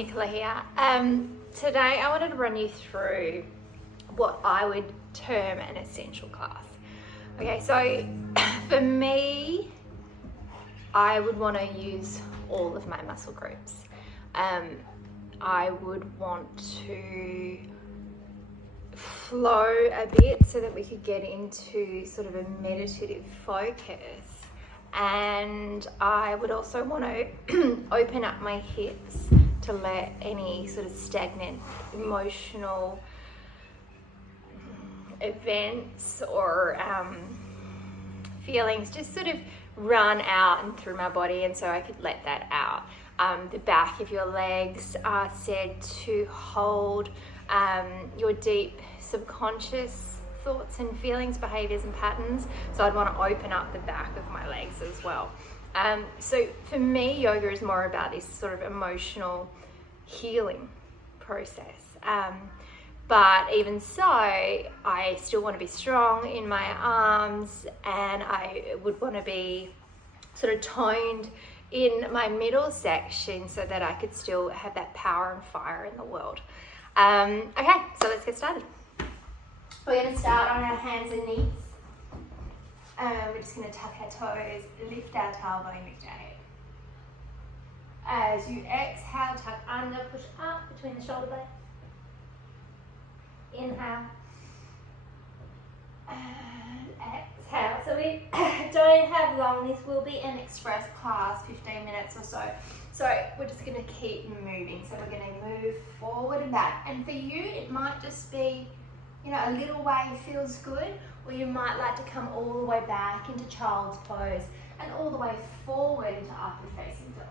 Nicola here. Today I wanted to run you through what I would term an essential class. Okay, so for me, I would want to use all of my muscle groups. I would want to flow a bit so that we could get into sort of a meditative focus. And I would also want to open up my hips to let any sort of stagnant emotional events or feelings just sort of run out and through my body, and so I could let that out. The back of your legs are said to hold your deep subconscious thoughts and feelings, behaviors and patterns, so I'd want to open up the back of my legs as well. So for me, yoga is more about this sort of emotional healing process. But even so, I still want to be strong in my arms, and I would want to be sort of toned in my middle section so that I could still have that power and fire in the world. Okay, so let's get started. We're going to start on our hands and knees. We're just going to tuck our toes, lift our tailbone, lift our head. As you exhale, tuck under, push up between the shoulder blades. Inhale. And exhale. So we don't have long. This will be an express class, 15 minutes or so. So we're just going to keep moving. So we're going to move forward and back. And for you, it might just be, a little way feels good, or you might like to come all the way back into child's pose and all the way forward into upward facing dog.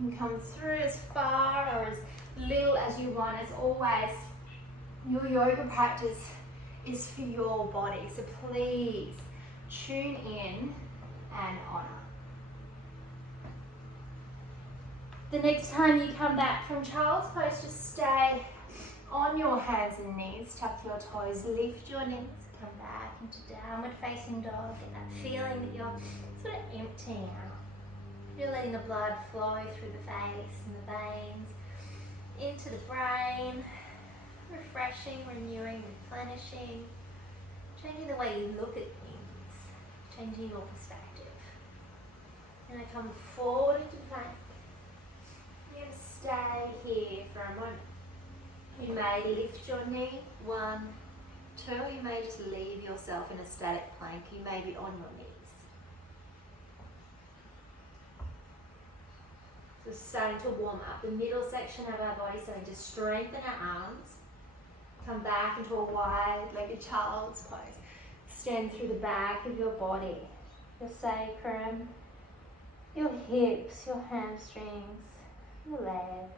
You can come through as far or as little as you want. As always, your yoga practice is for your body, so please tune in and honor. The next time you come back from child's pose, just stay on your hands and knees, tuck your toes, lift your knees, come back into downward facing dog, and that feeling that you're sort of emptying out. You're letting the blood flow through the face and the veins, into the brain, refreshing, renewing, replenishing, changing the way you look at things, changing your perspective. And I come forward into plank. You're going to stay here for a moment. You may lift your knee, 1, 2, you may just leave yourself in a static plank. You may be on your knees. So starting to warm up the middle section of our body, starting to strengthen our arms. Come back into a wide-legged child's pose. Extend through the back of your body, your sacrum, your hips, your hamstrings, your legs.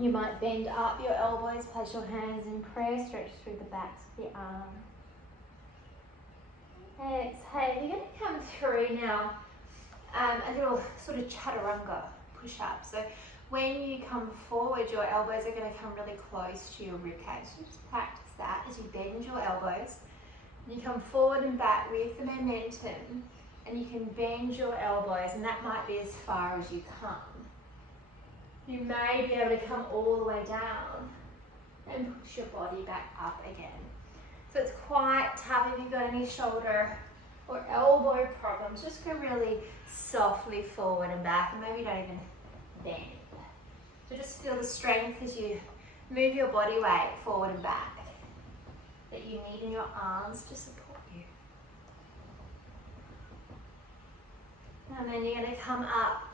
You might bend up your elbows, place your hands in prayer, stretch through the backs of the arms. Exhale, you're going to come through now a little sort of Chaturanga Push Up. So when you come forward, your elbows are going to come really close to your ribcage. So just practice that as you bend your elbows. And you come forward and back with the momentum, and you can bend your elbows, and that might be as far as you come. You may be able to come all the way down and push your body back up again. So it's quite tough if you've got any shoulder or elbow problems. Just go really softly forward and back, and maybe don't even bend. So just feel the strength as you move your body weight forward and back that you need in your arms to support you. And then you're going to come up.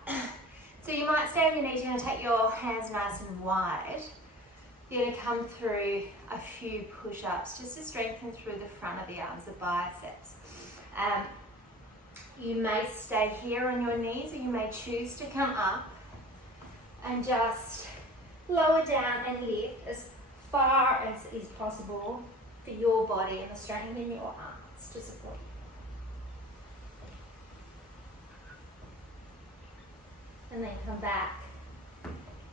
So you might stay on your knees, you're going to take your hands nice and wide. You're going to come through a few push-ups just to strengthen through the front of the arms, the biceps. You may stay here on your knees, or you may choose to come up and just lower down and lift as far as is possible for your body and the strength in your arms to support you. And then come back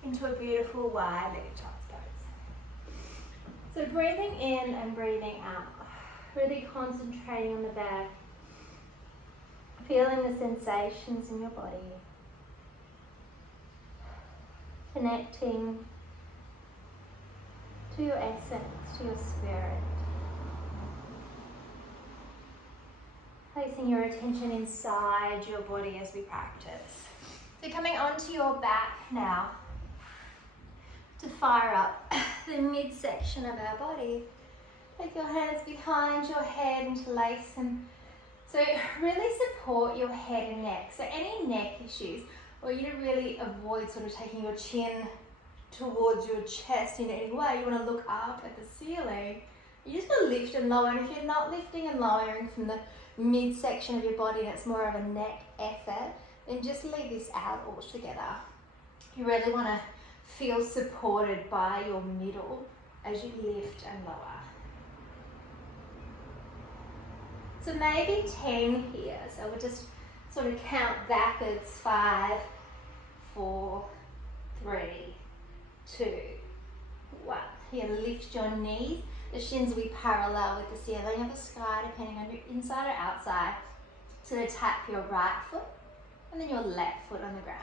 into a beautiful wide-legged child's pose. So breathing in and breathing out, really concentrating on the back, feeling the sensations in your body. connecting to your essence, to your spirit. Placing your attention inside your body as we practice. So coming onto your back now to fire up the midsection of our body. Take your hands behind your head, interlace them. So really support your head and neck. So any neck issues, or you to really avoid sort of taking your chin towards your chest in any way, you want to look up at the ceiling. You just want to lift and lower, and if you're not lifting and lowering from the midsection of your body and it's more of a neck effort, then just leave this out altogether. You really want to feel supported by your middle as you lift and lower. So maybe 10 here, so we'll just sort of count backwards. 5, 4, 3, 2, 1. Here, lift your knees. The shins will be parallel with the ceiling of the sky, depending on your inside or outside. So to tap your right foot and then your left foot on the ground.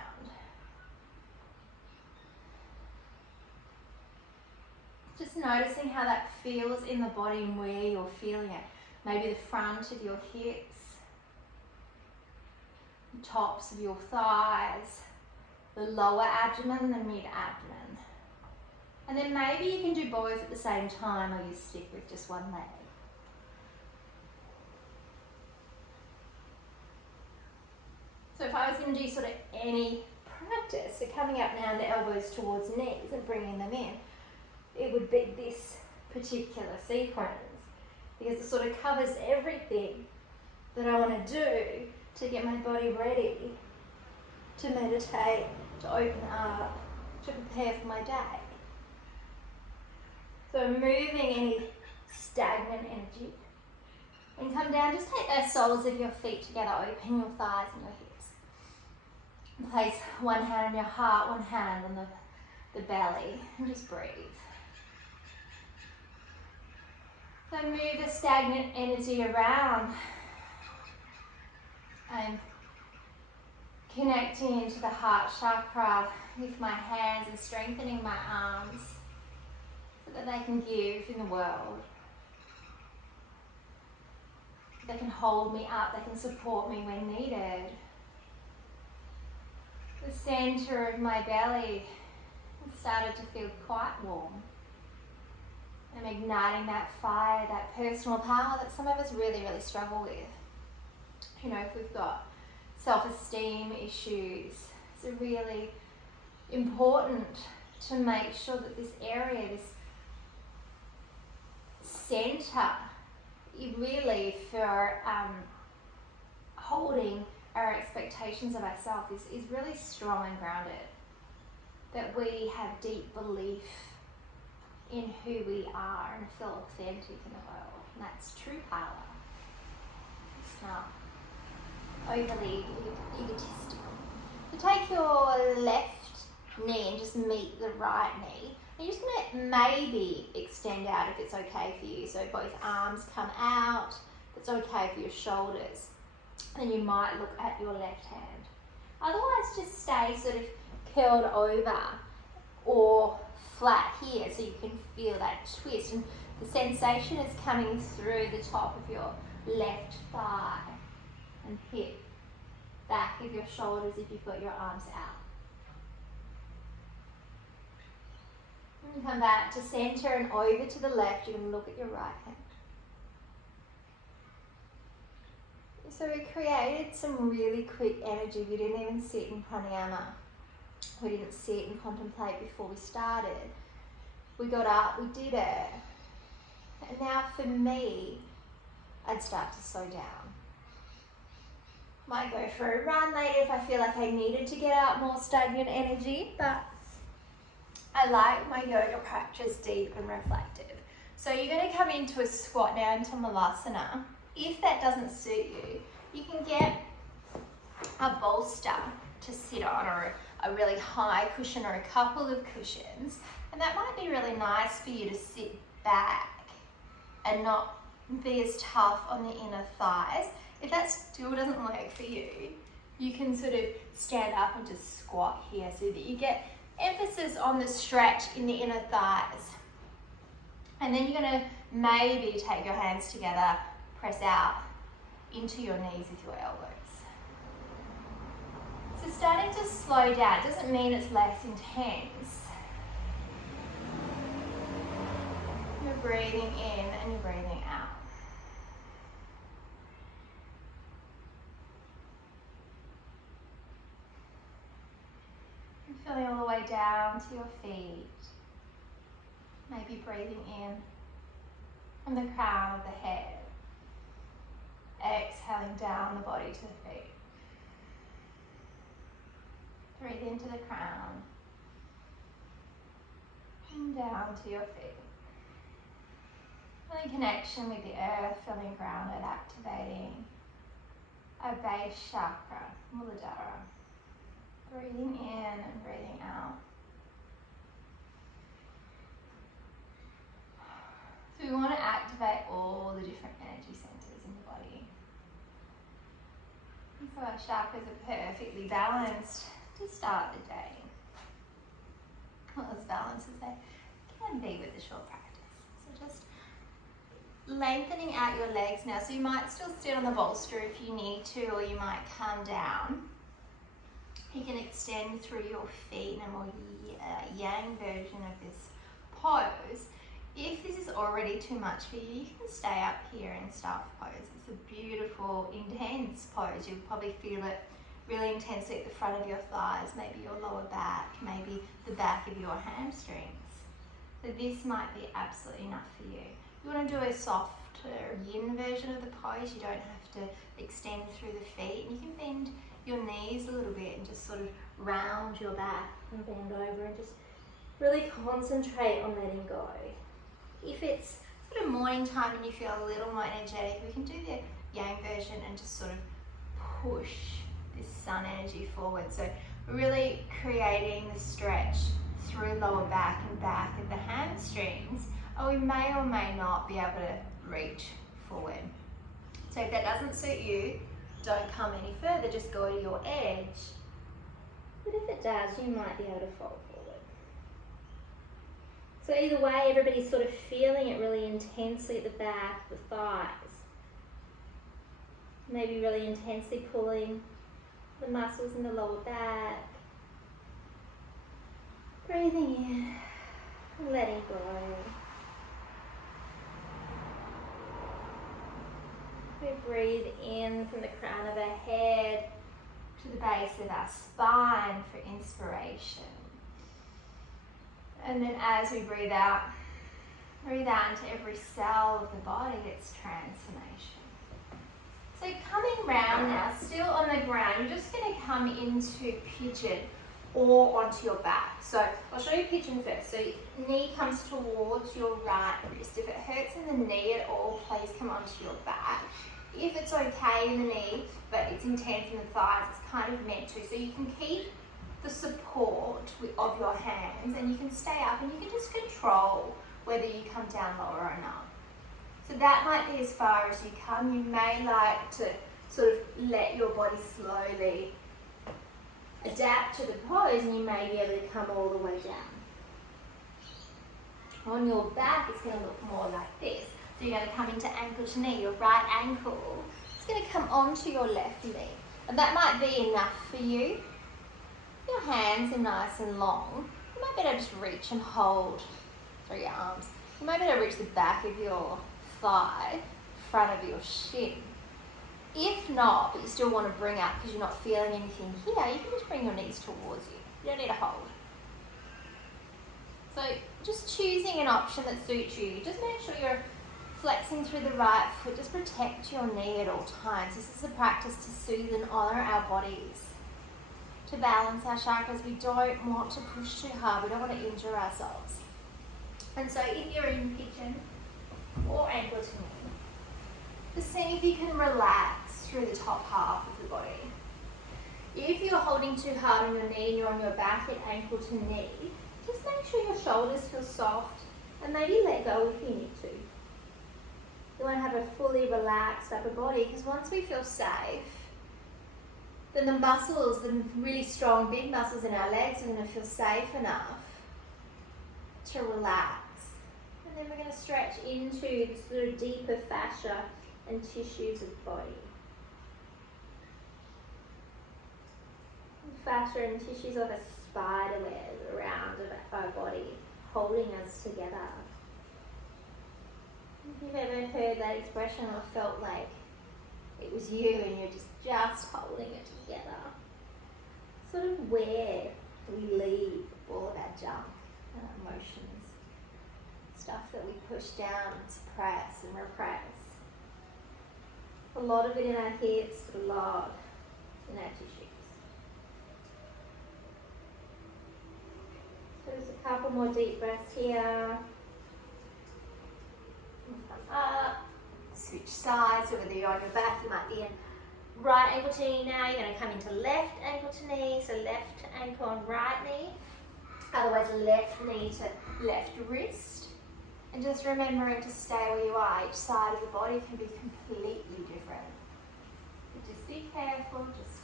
Just noticing how that feels in the body and where you're feeling it. Maybe the front of your hips, the tops of your thighs, the lower abdomen, the mid-abdomen. And then maybe you can do both at the same time, or you stick with just one leg. So if I was going to do sort of any practice, so coming up now the elbows towards knees and bringing them in, it would be this particular sequence, because it sort of covers everything that I want to do to get my body ready to meditate, to open up, to prepare for my day. So moving any stagnant energy. When you come down, just take those soles of your feet together, open your thighs and your hips. And place one hand on your heart, one hand on the belly, and just breathe. So move the stagnant energy around. I'm connecting into the heart chakra with my hands and strengthening my arms so that they can give in the world. They can hold me up, they can support me when needed. The center of my belly started to feel quite warm. I'm igniting that fire, that personal power that some of us really, really struggle with. You know, if we've got self-esteem issues, it's really important to make sure that this area, this center, really for holding our expectations of ourselves is really strong and grounded. That we have deep belief in who we are and feel authentic in the world. And that's true power. It's not overly egotistical. So take your left knee and just meet the right knee. And you're just going to maybe extend out if it's okay for you. So both arms come out. If it's okay for your shoulders. Then you might look at your left hand. Otherwise, just stay sort of curled over or flat here so you can feel that twist. And the sensation is coming through the top of your left thigh and hip, back of your shoulders if you've got your arms out. And come back to center and over to the left. You're going to look at your right hand. So we created some really quick energy. We didn't even sit in pranayama. We didn't sit and contemplate before we started. We got up, we did it. And now for me, I'd start to slow down. Might go for a run later if I feel like I needed to get out more stagnant energy, but I like my yoga practice deep and reflective. So you're going to come into a squat now, into Malasana. If that doesn't suit you, you can get a bolster to sit on, or a really high cushion, or a couple of cushions. And that might be really nice for you to sit back and not be as tough on the inner thighs. If that still doesn't work for you, you can sort of stand up and just squat here so that you get emphasis on the stretch in the inner thighs. And then you're going to maybe take your hands together, press out into your knees with your elbows. So starting to slow down, it doesn't mean it's less intense. You're breathing in and you're breathing out. You're feeling all the way down to your feet. Maybe breathing in from the crown of the head. Exhaling down the body to the feet. Breathe into the crown. And down to your feet. Feeling connection with the earth, feeling grounded, activating our base chakra, Muladhara. Breathing in and breathing out. So we want to activate all the different energy centers in the body. And so our chakras are perfectly balanced to start the day. Well, as balanced as they can be with the short practice. So just lengthening out your legs now. So you might still sit on the bolster if you need to, or you might come down. You can extend through your feet in a more yang version of this pose. If this is already too much for you, you can stay up here in staff pose. It's a beautiful, intense pose. You'll probably feel it really intensely at the front of your thighs, maybe your lower back, maybe the back of your hamstrings. So this might be absolutely enough for you. You want to do a softer yin version of the pose. You don't have to extend through the feet. You can bend your knees a little bit and just sort of round your back and bend over and just really concentrate on letting go. If it's sort of morning time and you feel a little more energetic, we can do the yang version and just sort of push this sun energy forward. So we're really creating the stretch through lower back and back of the hamstrings, or we may or may not be able to reach forward. So if that doesn't suit you, don't come any further, just go to your edge. But if it does, you might be able to fold forward. So either way, everybody's sort of feeling it really intensely at the back, the thighs. Maybe really intensely pulling the muscles in the lower back. Breathing in and letting go. We breathe in from the crown of our head to the base of our spine for inspiration. And then as we breathe out into every cell of the body, it's transformation. So coming round now, still on the ground, you're just going to come into pigeon or onto your back. So I'll show you pigeon first. So knee comes towards your right wrist. If it hurts in the knee at all, please come onto your back. If it's okay in the knee, but it's intense in the thighs, it's kind of meant to. So you can keep the support of your hands and you can stay up and you can just control whether you come down lower or not. So that might be as far as you come. You may like to sort of let your body slowly adapt to the pose and you may be able to come all the way down. On your back, it's going to look more like this. So you're going to come into ankle to knee. Your right ankle is going to come onto your left knee. And that might be enough for you. Your hands are nice and long. You might be able to just reach and hold through your arms. You might be able to reach the back of your thigh, front of your shin. If not, but you still want to bring up because you're not feeling anything here, you can just bring your knees towards you. You don't need to hold. So just choosing an option that suits you. Just make sure you're flexing through the right foot. Just protect your knee at all times. This is a practice to soothe and honour our bodies, to balance our chakras. We don't want to push too hard. We don't want to injure ourselves. And so if you're in pigeon or ankle to knee, just seeing if you can relax through the top half of the body. If you're holding too hard on your knee and you're on your back at ankle to knee, just make sure your shoulders feel soft and maybe let go if you need to. You want to have a fully relaxed upper body because once we feel safe, then the muscles, the really strong big muscles in our legs are going to feel safe enough to relax. And then we're going to stretch into the sort of deeper fascia and tissues of the body. Fascia and tissues are the spider web around our body, holding us together. If you've ever heard that expression or felt like it was you and you're just holding it together, sort of where do we leave all of our junk and our emotions, stuff that we push down and suppress and repress. A lot of it in our hips, a lot in our tissues. So just a couple more deep breaths here. Come up, switch sides, so whether you're on your back, you might be in right ankle to knee now, you're going to come into left ankle to knee, so left ankle on right knee, otherwise left knee to left wrist. And just remembering to stay where you are. Each side of the body can be completely different. But just be careful, just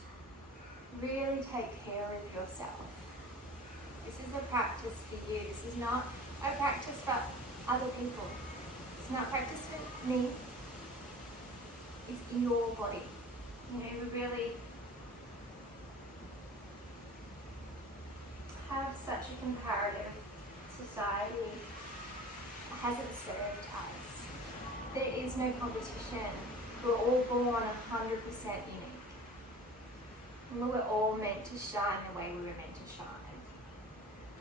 really take care of yourself. This is a practice for you. This is not a practice for other people. It's not practice for me. It's your body. You know, we really have such a comparative society. It hasn't served us. There is no competition. We're all born 100% unique. And we're all meant to shine the way we were meant to shine.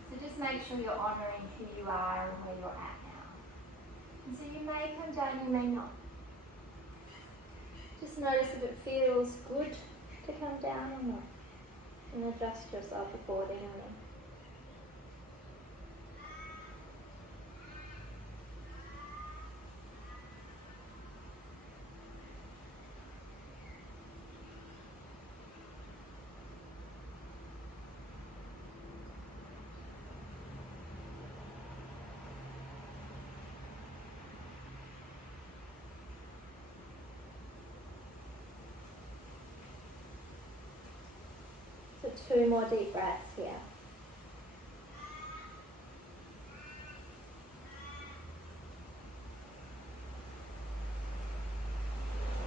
So just make sure you're honouring who you are and where you're at now. And so you may come down, you may not. Just notice if it feels good to come down or not. And adjust yourself accordingly. So 2 more deep breaths here.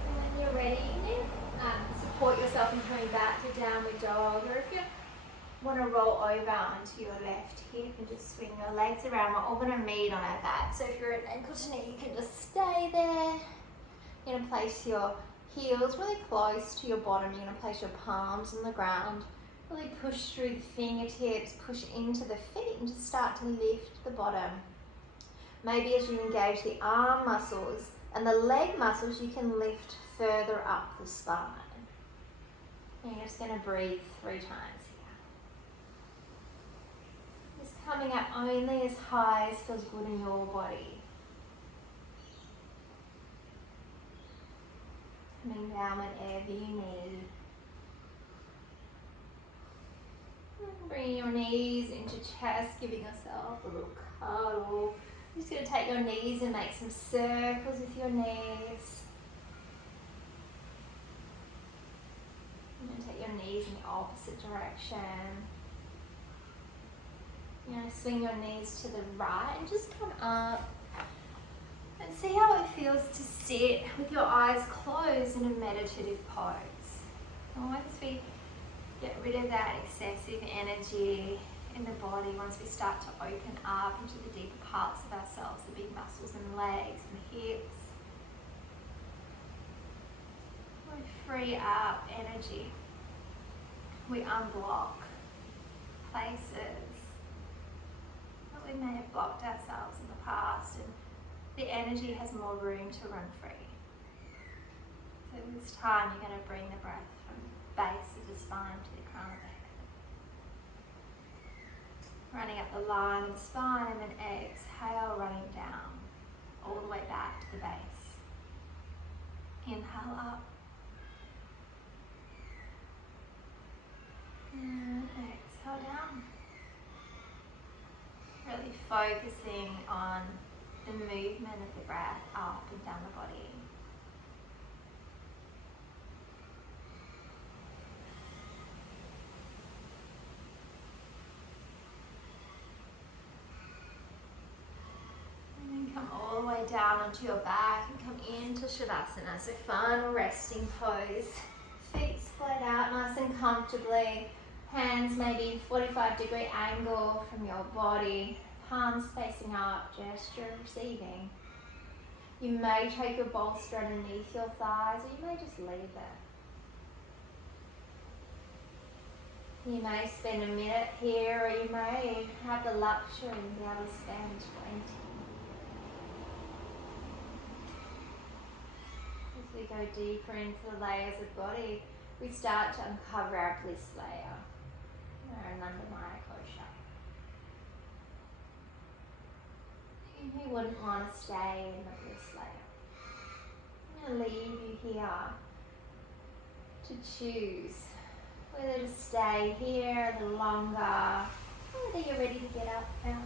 And when you're ready, you can support yourself in coming back to downward dog, or if you want to roll over onto your left hip and just swing your legs around, we're all going to meet on our back. So if you're at ankle to knee, you can just stay there. You're going to place your heels really close to your bottom. You're going to place your palms on the ground. Really push through the fingertips, push into the feet and just start to lift the bottom. Maybe as you engage the arm muscles and the leg muscles, you can lift further up the spine. And you're just going to breathe 3 times here. Just coming up only as high as feels good in your body. Coming down whenever you need. Bringing your knees into chest, giving yourself a little cuddle. You're just going to take your knees and make some circles with your knees. You're going to take your knees in the opposite direction. You're going to swing your knees to the right and just come up. And see how it feels to sit with your eyes closed in a meditative pose. And once we get rid of that excessive energy in the body, once we start to open up into the deeper parts of ourselves, the big muscles in the legs and the hips, we free up energy. We unblock places that we may have blocked ourselves in the past, and the energy has more room to run free. So this time you're going to bring the breath from the base of the spine to the crown of the head. Running up the line of the spine, and then exhale, running down all the way back to the base. Inhale up. And exhale down. Really focusing on the movement of the breath up and down the body. the way down onto your back and come into Shavasana. So final resting pose. Feet spread out nice and comfortably. Hands maybe 45-degree angle from your body. Palms facing up, gesture of receiving. You may take your bolster underneath your thighs, or you may just leave it. You may spend a minute here, or you may have the luxury and be able to spend 20. As we go deeper into the layers of body, we start to uncover our bliss layer, our Untitled Chapter. You wouldn't want to stay in the bliss layer. I'm going to leave you here to choose whether to stay here a little longer, or whether you're ready to get up now.